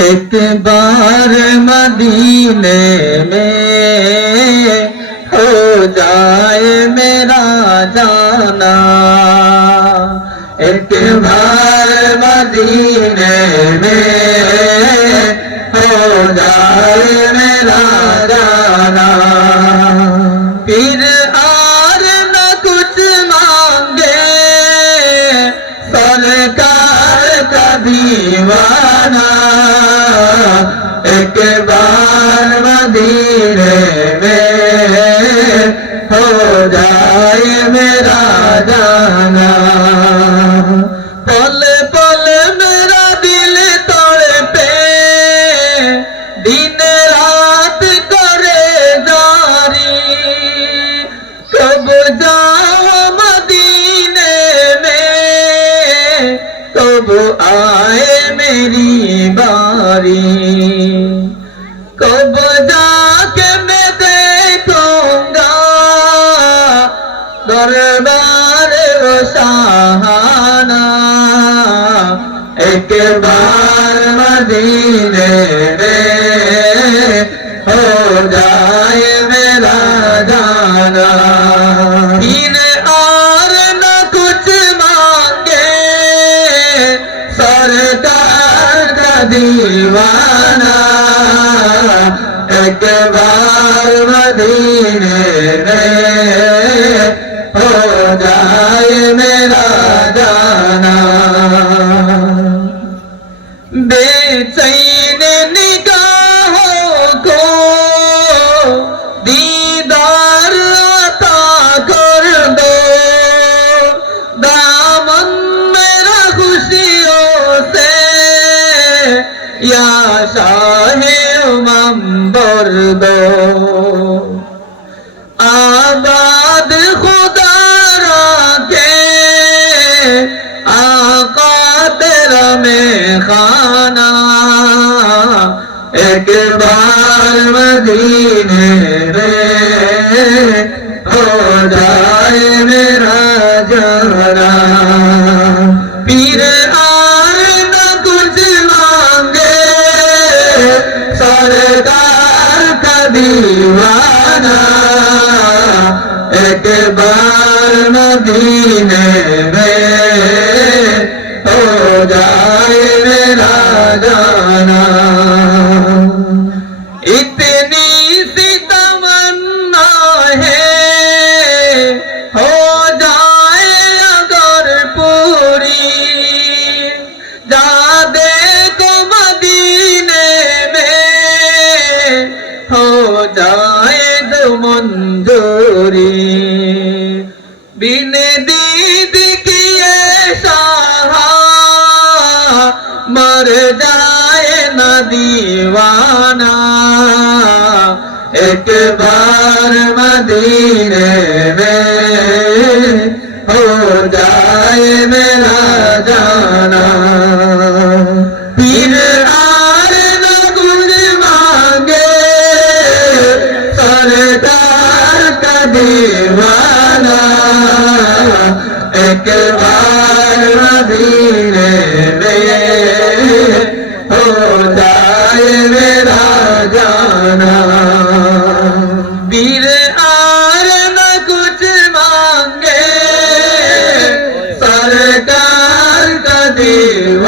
एक बार मदीने में हो जाए मेरा जाना एक बार मदीने एक बार मदीने में हो जाए मेरा जाना पल पल मेरा दिल तड़पे दिन रात যা কেমনে দেই তোমরা দরবারের সাহানা, একবার মদিনে রে হো যায় মেরা জানা। দিন আর না কুছ মাঙ্গে সরকার কদিয়ে मदीने में हो जाए मेरा जाना बेचैन निगाहों को दीदार अता कर दो दामन मेरा खुशियों से या शाहे उमम নম্বর দো আবাদ খুদার কে আকাতের মে খানা একবার মদিনে রে हो जा একবার মদিনে बिन दीद किए सहा मर जाए न दीवाना। एक बार मदीने में हो जाए اقبال مدینے میں ہو جائے میرا جانا دیر آر نہ کچھ مانگے سرکار کا دیو